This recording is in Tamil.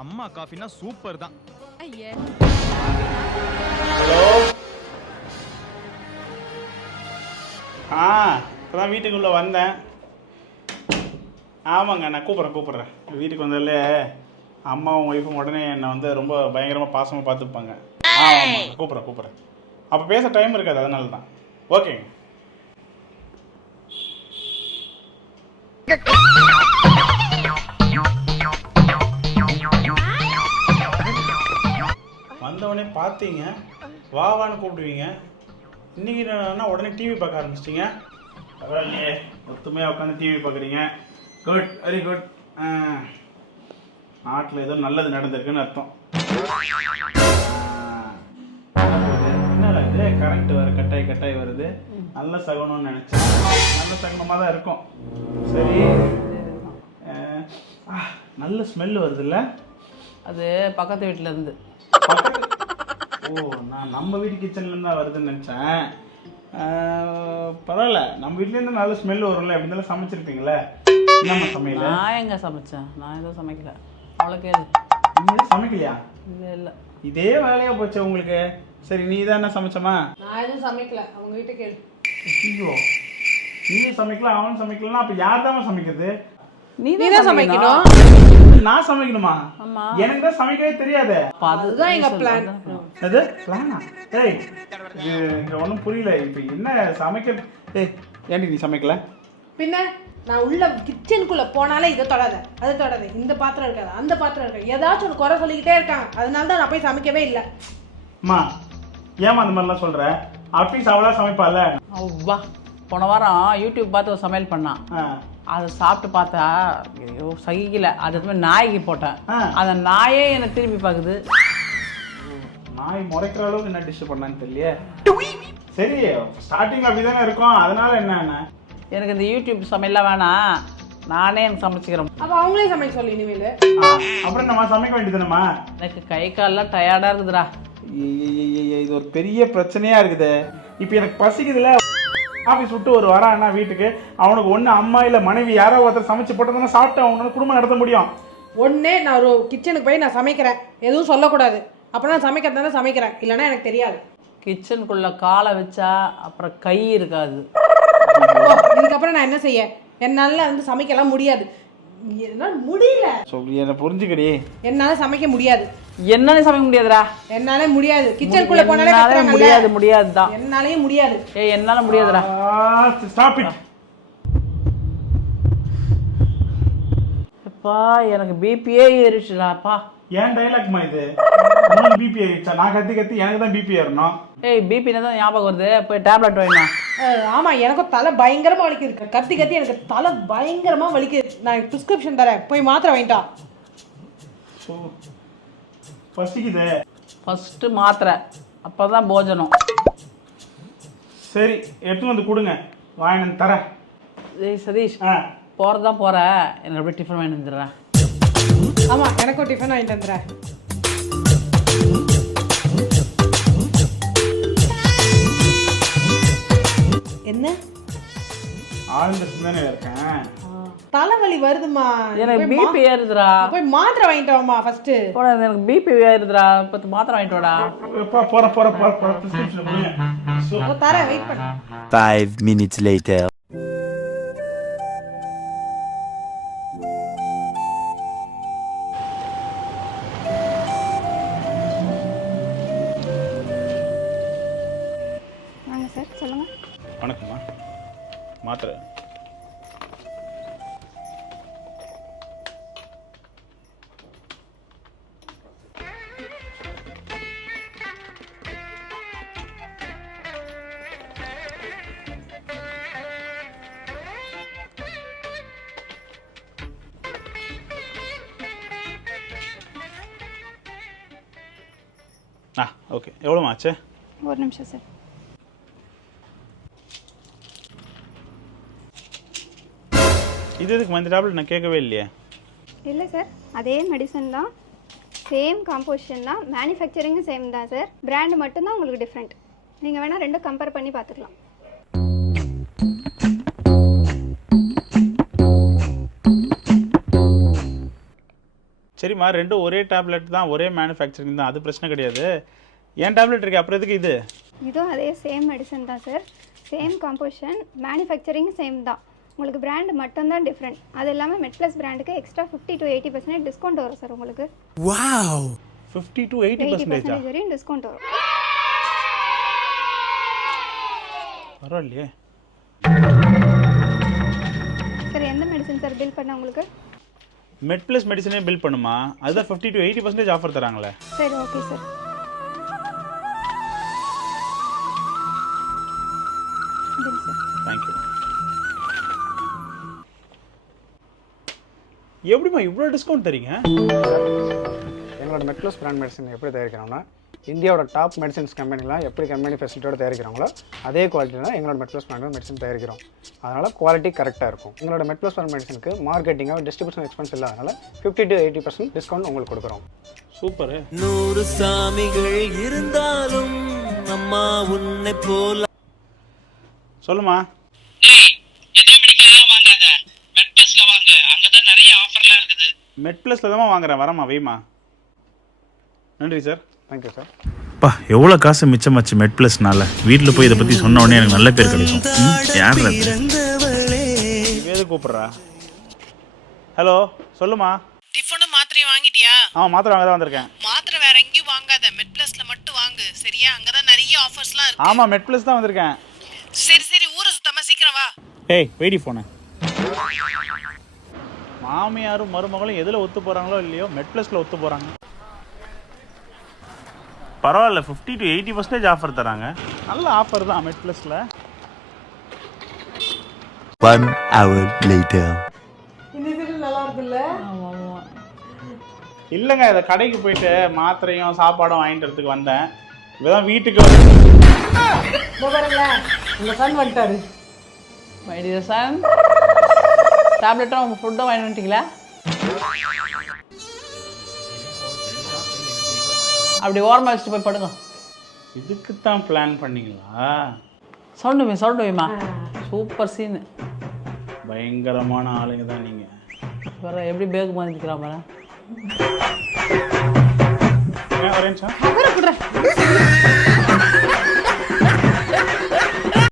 அம்மா காஃபினா சூப்பர் தான். ஐயே. ஹலோ? ஆ இப்போ தான் வீட்டுக்குள்ளே வந்தேன். ஆமாங்க நான் கூப்பிட்றேன் கூப்பிட்றேன். வீட்டுக்கு வந்ததில்ல அம்மாவும் ஒய்ஃபும் உடனே என்னை வந்து ரொம்ப பயங்கரமாக பாசமாக பார்த்துப்பாங்க. ஆ ஆமாம் கூப்பிட்றேன் கூப்பிட்றேன். அப்போ பேச டைம் இருக்காது அதனால தான் ஓகேங்க பார்த்தீங்க வா வான்னு கூப்பிடுவீங்க. இன்னைக்கு என்னன்னா உடனே டிவி பார்க்க ஆரம்பிச்சிட்டிங்க. பரவாயில்லையே ஒத்துமையாக உட்காந்து டிவி பார்க்குறீங்க. குட் வெரி குட் நாட்டில் ஏதோ நல்லது நடந்திருக்குன்னு அர்த்தம். ஆ. என்னடா இது? கரண்ட் வர கட்டாய் கட்டாய் வருது. நல்ல சகுனம்னு நினச்சேன். நல்ல சகுனமாக தான் இருக்கும். சரி. நல்ல ஸ்மெல் வருதுல்ல? அது பக்கத்து வீட்டில் இருந்து. பக்கத்து- ஓ நான் நம்ம வீட்டு கிச்சன்ல இருந்தா வருதுன்னு நினைச்சேன். பரவாயில்ல. நம்ம வீட்ல இருந்து நல்ல ஸ்மெல் வரும்ல. இருந்தாலும் சமைச்சிருப்பீங்களே என்னம்மா சமையல? நான் எங்க சமைச்சேன்? நான் எதுவும் சமைக்கல. அவளுக்கு எது? நீங்களே சமைக்கலையா? இல்லை இல்லை. இதே வேலையா போச்சு உங்களுக்கு. சரி நீ தான் என்ன சமைச்சமா நான் எதுவும் சமைக்கல. அவங்க கிட்ட கேளு. ஐயோ. நீ சமைக்கல அவன் சமைக்கலன்னா அப்ப யார் தான் சமைக்கிறது? நீ நீதான் சமைக்கணும். நான் சமைக்கணுமா? எனக்கு தான் சமைக்கவே தெரியாதே. அதுதான் எங்க பிளான் அது பிளானா ஏய் இது எனக்கு ஒன்றும் புரியல. இப்போ என்ன சமைக்க ஏய் ஏன்டி நீ சமைக்கல? பின்ன நான் உள்ள கிச்சனுக்குள்ள போனாலே இதை தொடாத. அதை தொடாத. இந்த பாத்திரம் இருக்காது அந்த பாத்திரம் இருக்காது. ஏதாச்சும் ஒரு குறை சொல்லிக்கிட்டே இருக்காங்க. அதனால தான் நான் போய் சமைக்கவே இல்லை. அம்மா ஏமா அந்த மாதிரிலாம் சொல்ற? அப்பீஸ் அவளா சமைப்பால அவ்வா போன வாரம் யூடியூப் பார்த்து ஒரு சமையல் பண்ணான். அதை சாப்பிட்டு பார்த்தா ஐயோ சகிக்கல. அது மாதிரி நாய்க்கு போட்டேன். ஆ. அந்த நாயே என்னை திரும்பி பார்க்குது. நாய் முறைக்கிற அளவுக்கு என்ன டிஷ் பண்ணான்னு தெரியலையே. சரி ஸ்டார்டிங் அப்படிதானே இருக்கும். அதனால என்ன எனக்கு இந்த யூடியூப் சமையல்லாம் வேணாம். நானே எனக்கு சமைச்சிக்கிறேன். அப்ப அவங்களே சமைக்க சொல்லி இனிமேல். அப்புறம் நம்ம சமைக்க வேண்டியதுனமா எனக்கு கை கால்லாம் டயர்டாக இருக்குதுடா. இது ஒரு பெரிய பிரச்சனையா இருக்குது. இப்போ எனக்கு பசிக்குதுல. ஆஃபீஸ் விட்டு ஒரு வரான்னா வீட்டுக்கு. அவனுக்கு ஒன்று அம்மா இல்லை மனைவி யாரோ ஒருத்தர் சமைச்சு போட்டதுன்னா சாப்பிட்டு அவனால குடும்பம் நடத்த முடியும். ஒண்ணே நான் ஒரு கிச்சனுக்கு போய் நான் சமைக்கிறேன். எதுவும் சொல்லக்கூடாது. அப்புறம் நான் சமைக்கிறதானே சமைக்கிறேன். இல்லைன்னா எனக்கு தெரியாது. கிச்சனுக்குள்ள காலை வச்சா அப்புறம் கை இருக்காது. இதுக்கப்புறம் நான் என்ன செய்ய? என்னால வந்து சமைக்கலாம் முடியாது. என்னால் முடியல. சொல்லி என்னை புரிஞ்சுக்கடி. என்னால சமைக்க முடியாது. என்னன்னு சமைக்க முடியாதுடா. என்னால முடியாது. கிச்சனுக்குள்ள போனாலே என்னால. முடியாது முடியாது தான் என்னாலயும் முடியாது. ஏய் என்னால முடியாதுடா. ஸ்டாப் இட் அப்பா எனக்கு பிபியே ஏறிடுச்சுடாப்பா ஏன் டைலாக்மா இது? உனக்கு பிபி ஆயிடுச்சா? நான் கத்தி கத்தி எனக்கு தான் பிபி ஏறணும். ஏய் பிபி தான் ஞாபகம் வருது. போய் டேப்லெட் வேணும் அஹ், ஆமா எனக்கும் தலை பயங்கரமா வலிக்குது. கத்தி கத்தி எனக்கு தலை பயங்கரமா வலிக்குது. நான் பிரிஸ்கிரிப்ஷன் தரேன். போய் மாத்திரை வாங்கிட்டா ஸோ பசிக்குது ஃபர்ஸ்ட் மாத்திரை. அப்பதான் போஜனம். சரி எடுத்துன்னு வந்து கொடுங்க. வாங்கிட்டு வந்து தரேன். ஏய் சதீஷ். ஆ. போறதான் போற. எனக்கு அப்படியே டிஃபன் வாங்கி வந்துடுறேன் ஆமா எனக்கும் டிஃபன் வாங்கிட்டு வந்துடுறேன் என்ன ஆழ்ந்த சிந்தனை இருக்கேன் தலைவலி வருதுமா எனக்கு பிபி ஏறுதுடா போய் மாத்திரை வாங்கிட்டு வாமா ஃபர்ஸ்ட் போடா எனக்கு பிபி ஏறுதுடா பத்து மாத்திரை வாங்கிட்டு வாடா போற போற போற போற தரேன் வெயிட் பண்ணு Five minutes later. மாத்திரை ஆ ஓகே எவ்வளோ ஆச்சு ஒரு நிமிஷம் சார் இது எதுக்கு? இந்த டேப்லெட் நான் கேட்கவே இல்லையே. இல்லை சார். அதே மெடிசன் தான். சேம் காம்போசிஷன் தான். மேனுஃபேக்சரிங்கும் சேம் தான் சார். பிராண்ட் மட்டும்தான் உங்களுக்கு டிஃப்ரெண்ட் நீங்கள் வேணால் ரெண்டும் கம்பேர் பண்ணி பார்த்துக்கலாம். சரிம்மா ரெண்டும் ஒரே டேப்லெட் தான் ஒரே மேனுஃபேக்சரிங் தான். அது பிரச்சனை கிடையாது. ஏன் டேப்லெட் இருக்கு? அப்புறம் எதுக்கு இது? இதுவும் அதே சேம் மெடிசன் தான் sir. Same composition manufacturing same தான். உங்களுக்கு பிராண்ட் மட்டும்தான் டிஃப்ரெண்ட் அது இல்லாமல் Med Plus பிராண்டுக்கு extra fifty to eighty percentage discount வரும் சார் உங்களுக்கு. ஃபிஃப்டி டு எயிட்டி எயிட்டி பர்சன்டேஜா வரையும் டிஸ்கவுண்ட் வரும். பரவாயில்லையே. சார் எந்த மெடிசன் சார் பில் பண்ண உங்களுக்கு? மெட் ப்ளஸ் மெடிசனே பில் பண்ணுமா? அதுதான் fifty to eighty percentage offer தராங்களே. சரி ஓகே சார் தேங்க்யூ எப்படிம்மா இவ்வளோ டிஸ்கவுண்ட் தரீங்க? எங்களோட மெட்லஸ் பிராண்ட் மெடிசன் எப்படி தயாரிக்கிறோம்னா இந்தியாவோட டாப் மெடிசன்ஸ் கம்பெனிலாம் எப்படி கம்பெனி ஃபெசிலிட்டியோட தயாரிக்கிறாங்களோ அதே குவாலிட்டி தான் எங்களோட மெட்லஸ் பிராண்ட் மெடிசன் தயாரிக்கிறோம். அதனால் குவாலிட்டி கரெக்டாக இருக்கும். எங்களோட மெட்லஸ் பிராண்ட் மெடிசனுக்கு மார்க்கெட்டிங்காக டிஸ்ட்ரிபியூஷன் எக்ஸ்பென்ஸ் இல்லாதனால fifty to eighty percent discount உங்களுக்கு கொடுக்குறோம். சூப்பரு. நூறு சாமிகள் இருந்தாலும் அம்மா உன்னை போல சொல்லுமா மெட் ப்ளஸ்ல தான் வாங்குறேன். வரமா வைமா நன்றி சார் தேங்க்யூ சார் அப்பா எவ்வளோ காசு மிச்சமாச்சு மெட் ப்ளஸ்னால வீட்டில் போய் இதை பற்றி சொன்ன உடனே எனக்கு நல்ல பேர் கிடைக்கும். யார் வேது கூப்பிட்றா? ஹலோ சொல்லுமா. டிஃபனும் மாத்திரையும் வாங்கிட்டியா? ஆ மாத்திரை வாங்க தான் வந்திருக்கேன். மாத்திரை வேற எங்கேயும் வாங்காத. மெட் பிளஸ்ல மட்டும் வாங்கு. சரியா? அங்கதான் நிறைய ஆஃபர்ஸ்லாம் இருக்கு. ஆமாம் மெட் ப்ளஸ் தான் வந்திருக்கேன். சரி சரி ஊரை சுத்தமா சீக்கிரம் வா. ஏய் வெயிடி ஃபோனு மாமியாரும் மருமகளும் எதில் ஒத்து போகிறாங்களோ இல்லையோ மெட் ப்ளஸில் ஒத்து போகிறாங்க பரவாயில்ல fifty to eighty percentage offer தராங்க. நல்ல ஆஃபர் தான் மெட் ப்ளஸில் One hour later. இந்த சீரியல் நல்லா இருக்குல்ல இல்லைங்க இதை கடைக்கு போயிட்டு மாத்திரையும் சாப்பாடும் வாங்கிட்டு வரதுக்கு வந்தேன். இப்போதான் வீட்டுக்கு வந்து இதோ பாருங்களேன் உங்க சன் வந்துட்டாரு. மை டியர் சன் டேப்லெட்டும் ஃபுட்டும் வாங்கி வந்துட்டீங்களா? அப்படி ஓரமாக வச்சுட்டு போய் படுங்க. இதுக்கு தான் பிளான் பண்ணீங்களா? சவுண்டு வை சவுண்டு வைமா சூப்பர் சீனு பயங்கரமான ஆளுங்க தான் நீங்கள் வேற எப்படி பேக் மாற்றிக்கிறா பாரு. அவரை குடுறேன்.